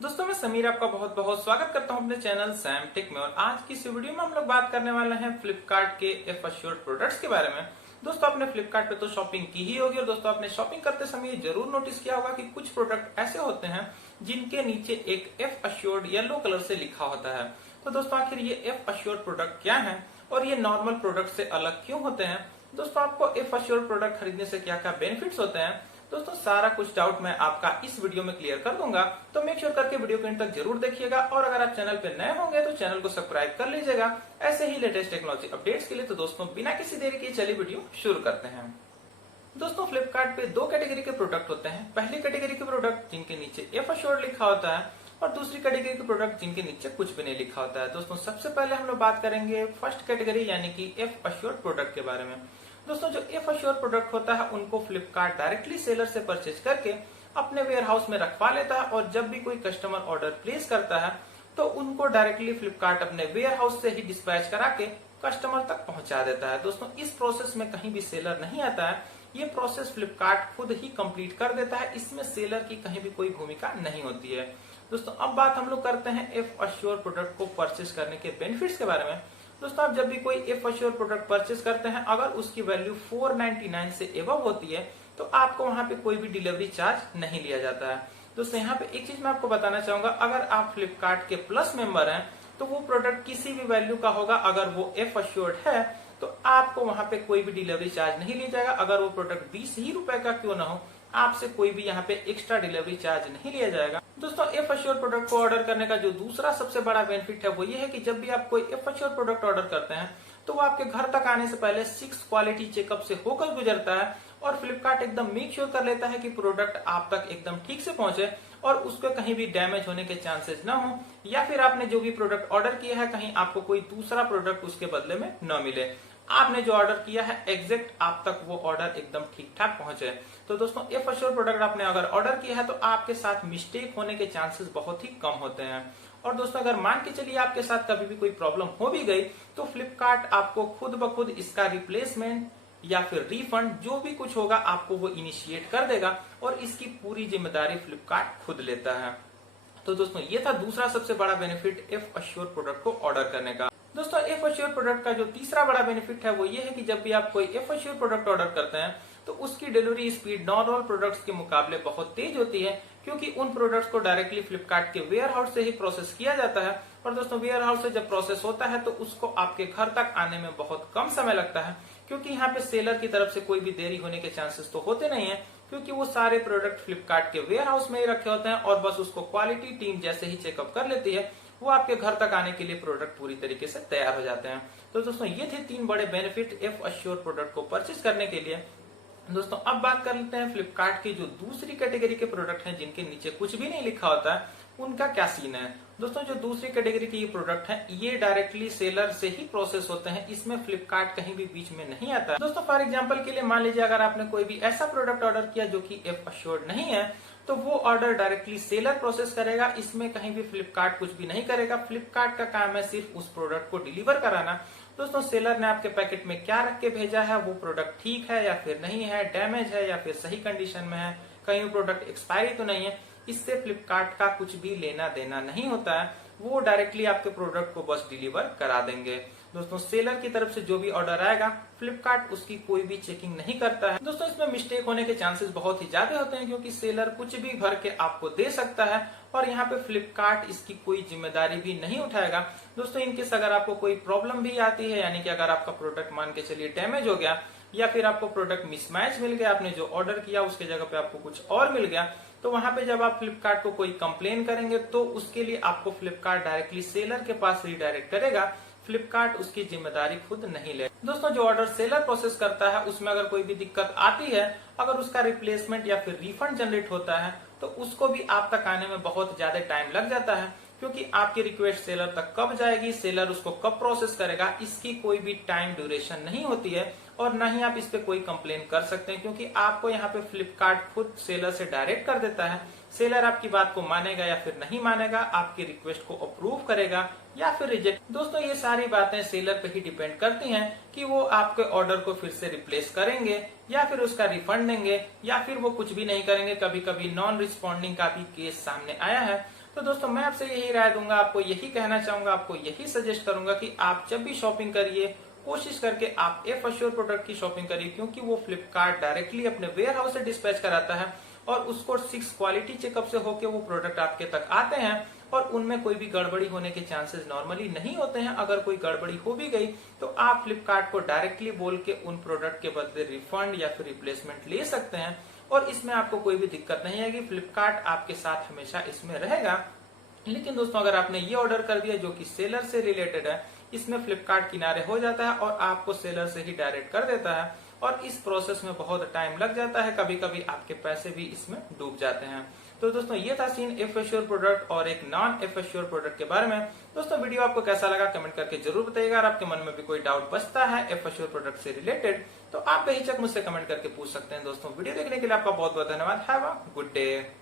दोस्तों मैं समीर आपका बहुत बहुत स्वागत करता हूं अपने चैनल सैम टेक में। और आज की इस वीडियो में हम लोग बात करने वाले हैं फ्लिपकार्ट के एफ एश्योर्ड प्रोडक्ट्स के बारे में। दोस्तों आपने फ्लिपकार्ट पे तो शॉपिंग की ही होगी और दोस्तों आपने शॉपिंग करते समय जरूर नोटिस किया होगा कि कुछ प्रोडक्ट ऐसे होते हैं जिनके नीचे एक एफ एश्योर्ड येलो कलर से लिखा होता है। तो दोस्तों आखिर ये एफ एश्योर्ड प्रोडक्ट क्या है और ये नॉर्मल प्रोडक्ट से अलग क्यों होते हैं? दोस्तों आपको एफ एश्योर्ड प्रोडक्ट खरीदने से क्या क्या बेनिफिट्स होते हैं, दोस्तों सारा कुछ डाउट मैं आपका इस वीडियो में क्लियर कर दूंगा। तो मेक श्योर करके वीडियो को एंड तक जरूर देखिएगा और अगर आप चैनल पे नए होंगे तो चैनल को सब्सक्राइब कर लीजिएगा ऐसे ही लेटेस्ट टेक्नोलॉजी अपडेट्स के लिए। तो दोस्तों बिना किसी देरी के चलिए वीडियो शुरू करते हैं। दोस्तों फ्लिपकार्ट पे दो कैटेगरी के प्रोडक्ट होते हैं। पहली कैटेगरी के प्रोडक्ट जिनके नीचे एफ एश्योर्ड लिखा होता है और दूसरी कैटेगरी के प्रोडक्ट जिनके नीचे कुछ भी नहीं लिखा होता है। दोस्तों सबसे पहले हम लोग बात करेंगे फर्स्ट कैटेगरी यानी कि एफ एश्योर्ड प्रोडक्ट के बारे में। दोस्तों जो एफ एश्योर्ड प्रोडक्ट होता है उनको फ्लिपकार्ट डायरेक्टली सेलर से परचेज करके अपने वेयर हाउस में रखवा लेता है और जब भी कोई कस्टमर ऑर्डर प्लेस करता है तो उनको डायरेक्टली फ्लिपकार्ट अपने वेयर हाउस से ही डिस्पैच करा के कस्टमर तक पहुंचा देता है। दोस्तों इस प्रोसेस में कहीं भी सेलर नहीं आता है, ये प्रोसेस फ्लिपकार्ट खुद ही कंप्लीट कर देता है। इसमें सेलर की कहीं भी कोई भूमिका नहीं होती है। दोस्तों अब बात हम लोग करते हैं एफ एश्योर्ड प्रोडक्ट को परचेज करने के बेनिफिट्स के बारे में। दोस्तों आप जब भी कोई एफ एश्योर्ड प्रोडक्ट परचेज करते हैं, अगर उसकी वैल्यू 499 से एबव होती है तो आपको वहां पे कोई भी डिलीवरी चार्ज नहीं लिया जाता है। दोस्तों यहाँ पे एक चीज मैं आपको बताना चाहूंगा, अगर आप फ्लिपकार्ट के प्लस मेंबर हैं तो वो प्रोडक्ट किसी भी वैल्यू का होगा, अगर वो एफ एश्योर्ड है तो आपको वहां पे कोई भी डिलीवरी चार्ज नहीं लिया जाएगा। अगर वो प्रोडक्ट 20 ही रुपए का क्यों ना हो, आपसे कोई भी यहाँ पे एक्स्ट्रा डिलीवरी चार्ज नहीं लिया जाएगा। दोस्तों एफ एश्योर्ड प्रोडक्ट को ऑर्डर करने का जो दूसरा सबसे बड़ा बेनिफिट है वो ये है कि जब भी आप कोई एफ एश्योर्ड प्रोडक्ट ऑर्डर करते हैं तो वो आपके घर तक आने से पहले 6 क्वालिटी चेकअप से होकर गुजरता है और फ्लिपकार्ट एकदम मेक श्योर कर लेता है कि प्रोडक्ट आप तक एकदम ठीक से पहुंचे और उसको कहीं भी डैमेज होने के चांसेस ना हो, या फिर आपने जो भी प्रोडक्ट ऑर्डर किया है कहीं आपको कोई दूसरा प्रोडक्ट उसके बदले में न मिले। आपने जो ऑर्डर किया है एग्जैक्ट आप तक वो ऑर्डर एकदम ठीक ठाक पहुंचे। तो दोस्तों एफ एश्योर्ड प्रोडक्ट आपने अगर ऑर्डर किया है तो आपके साथ मिस्टेक होने के चांसेस बहुत ही कम होते हैं। और दोस्तों अगर मान के चलिए आपके साथ कभी भी कोई प्रॉब्लम हो भी गई तो फ्लिपकार्ट आपको खुद ब खुद इसका रिप्लेसमेंट या फिर रिफंड जो भी कुछ होगा आपको वो इनिशिएट कर देगा और इसकी पूरी जिम्मेदारी फ्लिपकार्ट खुद लेता है। तो दोस्तों ये था दूसरा सबसे बड़ा बेनिफिट एफ एश्योर्ड प्रोडक्ट को ऑर्डर करने का। दोस्तों एफ एश्योर्ड प्रोडक्ट का जो तीसरा बड़ा बेनिफिट है वो ये है कि जब भी आप कोई एफ एश्योर्ड प्रोडक्ट ऑर्डर करते हैं तो उसकी डिलीवरी स्पीड नॉर्मल प्रोडक्ट्स के मुकाबले बहुत तेज होती है, क्योंकि उन प्रोडक्ट्स को डायरेक्टली फ्लिपकार्ट के वेयर हाउस से ही प्रोसेस किया जाता है। और दोस्तों वेयर हाउस से जब प्रोसेस होता है तो उसको आपके घर तक आने में बहुत कम समय लगता है, क्योंकि यहाँ पे सेलर की तरफ से कोई भी देरी होने के चांसेस तो होते नहीं है, क्योंकि वो सारे प्रोडक्ट फ्लिपकार्ट के वेयर हाउस में ही रखे होते हैं और बस उसको क्वालिटी टीम जैसे ही चेकअप कर लेती है वो आपके घर तक आने के लिए प्रोडक्ट पूरी तरीके से तैयार हो जाते हैं। तो दोस्तों ये थे 3 बड़े बेनिफिट एफ एश्योर्ड प्रोडक्ट को परचेज करने के लिए। दोस्तों अब बात कर लेते हैं फ्लिपकार्ट की जो दूसरी कैटेगरी के प्रोडक्ट हैं जिनके नीचे कुछ भी नहीं लिखा होता है उनका क्या सीन है। दोस्तों जो दूसरी कैटेगरी के ये प्रोडक्ट हैं ये डायरेक्टली सेलर से ही प्रोसेस होते हैं, इसमें फ्लिपकार्ट कहीं भी बीच में नहीं आता है। दोस्तों फॉर एग्जांपल के लिए मान लीजिए अगर आपने कोई भी ऐसा प्रोडक्ट ऑर्डर किया जो कि एफ एश्योर्ड नहीं है तो वो ऑर्डर डायरेक्टली सेलर प्रोसेस करेगा, इसमें कहीं भी फ्लिपकार्ट कुछ भी नहीं करेगा। फ्लिपकार्ट का काम है सिर्फ उस प्रोडक्ट को डिलीवर कराना। दोस्तों सेलर ने आपके पैकेट में क्या रख के भेजा है, वो प्रोडक्ट ठीक है या फिर नहीं है, डैमेज है या फिर सही कंडीशन में है, कहीं वो प्रोडक्ट एक्सपायरी तो नहीं है, इससे फ्लिपकार्ट का कुछ भी लेना देना नहीं होता है। वो डायरेक्टली आपके प्रोडक्ट को बस डिलीवर करा देंगे। दोस्तों सेलर की तरफ से जो भी ऑर्डर आएगा फ्लिपकार्ट उसकी कोई भी चेकिंग नहीं करता है। दोस्तों इसमें मिस्टेक होने के चांसेस बहुत ही ज्यादा होते हैं, क्योंकि सेलर कुछ भी भर के आपको दे सकता है और यहाँ पे फ्लिपकार्ट इसकी कोई जिम्मेदारी भी नहीं उठाएगा। दोस्तों इनकेस अगर आपको कोई प्रॉब्लम भी आती है, यानी कि अगर आपका प्रोडक्ट मान के चलिए डैमेज हो गया या फिर आपको प्रोडक्ट मिसमैच मिल गया, आपने जो ऑर्डर किया उसके जगह पे आपको कुछ और मिल गया, तो वहां पे जब आप फ्लिपकार्ट को कोई कंप्लेन करेंगे तो उसके लिए आपको फ्लिपकार्ट डायरेक्टली सेलर के पास रिडायरेक्ट करेगा। फ्लिपकार्ट उसकी जिम्मेदारी खुद नहीं ले। दोस्तों जो ऑर्डर सेलर प्रोसेस करता है उसमें अगर कोई भी दिक्कत आती है, अगर उसका रिप्लेसमेंट या फिर रिफंड जनरेट होता है तो उसको भी आप तक आने में बहुत ज्यादा टाइम लग जाता है, क्योंकि आपकी रिक्वेस्ट सेलर तक कब जाएगी, सेलर उसको कब प्रोसेस करेगा, इसकी कोई भी टाइम ड्यूरेशन नहीं होती है और न ही आप इस पे कोई कंप्लेन कर सकते हैं, क्योंकि आपको यहाँ पे फ्लिपकार्ट खुद सेलर से डायरेक्ट कर देता है। सेलर आपकी बात को मानेगा या फिर नहीं मानेगा, आपकी रिक्वेस्ट को अप्रूव करेगा या फिर रिजेक्ट। दोस्तों ये सारी बातें सेलर पे ही डिपेंड करती हैं कि वो आपके ऑर्डर को फिर से रिप्लेस करेंगे या फिर उसका रिफंड देंगे या फिर वो कुछ भी नहीं करेंगे। कभी कभी नॉन रिस्पॉन्डिंग का भी केस सामने आया है। तो दोस्तों मैं आपसे यही राय दूंगा, आपको यही कहना चाहूंगा, आपको यही सजेस्ट करूंगा कि आप जब भी शॉपिंग करिए कोशिश करके आप एफ एश्योर प्रोडक्ट की शॉपिंग करिए, क्योंकि वो फ्लिपकार्ट डायरेक्टली अपने वेयर हाउस से डिस्पैच कराता है और उसको 6 क्वालिटी चेकअप से होके वो प्रोडक्ट आपके तक आते हैं और उनमें कोई भी गड़बड़ी होने के चांसेस नॉर्मली नहीं होते हैं। अगर कोई गड़बड़ी हो भी गई तो आप फ्लिपकार्ट को डायरेक्टली बोल के उन प्रोडक्ट के बदले रिफंड या फिर रिप्लेसमेंट ले सकते हैं और इसमें आपको कोई भी दिक्कत नहीं है कि फ्लिपकार्ट आपके साथ हमेशा इसमें रहेगा। लेकिन दोस्तों अगर आपने ये ऑर्डर कर दिया जो कि सेलर से रिलेटेड है, इसमें फ्लिपकार्ट किनारे हो जाता है और आपको सेलर से ही डायरेक्ट कर देता है और इस प्रोसेस में बहुत टाइम लग जाता है, कभी कभी आपके पैसे भी इसमें डूब जाते हैं। तो दोस्तों ये था सीन एफ एश्योर प्रोडक्ट और एक नॉन एफ एश्योर प्रोडक्ट के बारे में। दोस्तों वीडियो आपको कैसा लगा कमेंट करके जरूर बताइएगा। अगर आपके मन में भी कोई डाउट बचता है एफ एश्योर प्रोडक्ट से रिलेटेड तो आप बेहिचक मुझसे कमेंट करके पूछ सकते हैं। दोस्तों वीडियो देखने के लिए आपका बहुत बहुत धन्यवाद। Have a good day.